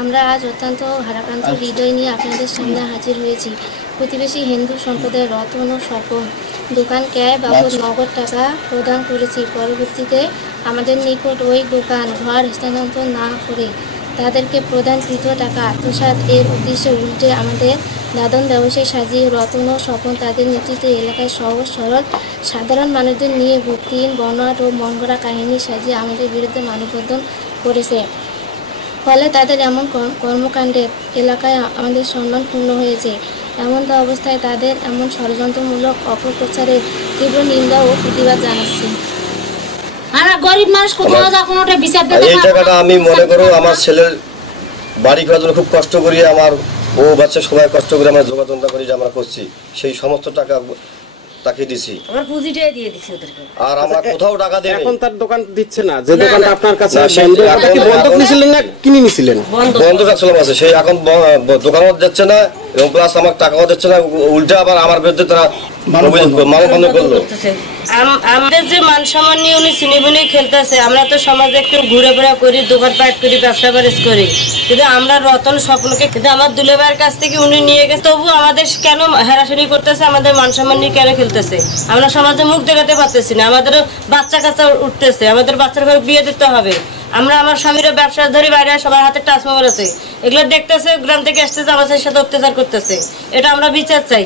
আমরা আজ অত্যন্ত ভারাক্রান্ত হৃদয় নিয়ে আপনাদের সামনে হাজির হয়েছি। প্রতিবেশী হিন্দু সম্প্রদায়ের রতন ও স্বপন দোকান ক্রয় বাবদ নগদ টাকা প্রদান করেছি। পরবর্তীতে আমাদের নিকট ওই দোকান ঘর স্থানান্তর না করে তাদেরকে প্রদানকৃত টাকা আত্মসাৎ এর উদ্দেশ্যে উল্টে আমাদের দাদন ব্যবসায়ী সাজিয়ে রতন ও স্বপন তাদের নেতৃত্বে এলাকায় সহজ সরল সাধারণ মানুষদের নিয়ে ভক্তিহীন বর্ণাঢ্য ও মনগড়া কাহিনী সাজিয়ে আমাদের বিরুদ্ধে মানববন্ধন করেছে। ফলে তাদের এমন কর্মকাণ্ডে এলাকায় আমাদের সম্মান ক্ষুণ্ণ হয়েছে। এমনটা অবস্থায় তাদের এমন ষড়যন্ত্রমূলক অপপ্রচারের তীব্র নিন্দা ও প্রতিবাদ জানাচ্ছি। গরিব মানুষ কোথাও যখন ওটা বিচার এই টাকাটা আমি মনে করো আমার ছেলের বাড়ি করার জন্য খুব কষ্ট করি, আমার ও বাচ্চা সবাই কষ্ট করে আমরা যোগাযোগ করি যে আমরা করছি, সেই সমস্ত টাকা তাকে দিছি। আমার পুঁজিটাই দিয়ে দিছি ওদেরকে। আর আমরা কোথাও টাকা দেই এখন তার দোকান দিচ্ছে না, যে দোকানটা আপনার কাছে বন্ধক নিছিলেন না কিনে নিছিলেন? বন্ধ রাখছিলাম আছে, সেই এখন দোকানও যাচ্ছে না এবং প্লাস আমার টাকাও দিচ্ছে না, উল্টা আবার আমার বিরুদ্ধে তারা মানববন্ধন করলো। আমাদের যে মান সম্মান নিয়ে উনি চিনিবুনি খেলতেছে, আমরা তো সমাজে একটু ঘুরে ফেরা করি, দোকানপাট করি, ব্যবসা বাণিজ্য করি, কিন্তু আমরা রতন স্বপ্নকে কিন্তু আমার দুলেভাইয়ের কাছ থেকে উনি নিয়ে গেছে, তবু আমাদের কেন হেরাফেরি করতেছে, আমাদের মান সম্মান নিয়ে কেন খেলতেছে? আমরা সমাজে মুখ দেখাতে পারতেছি না, আমাদেরও বাচ্চা কাচ্চা উঠতেছে, আমাদের বাচ্চার ঘরে বিয়ে দিতে হবে। আমরা আমার স্বামীরও ব্যবসা ধরি, বাইরে সবার হাতে টাচ মোবাইল আছে, এগুলো দেখতেছে, গ্রাম থেকে আসতেছে, আমাদের সাথে অত্যাচার করতেছে। এটা আমরা বিচার চাই।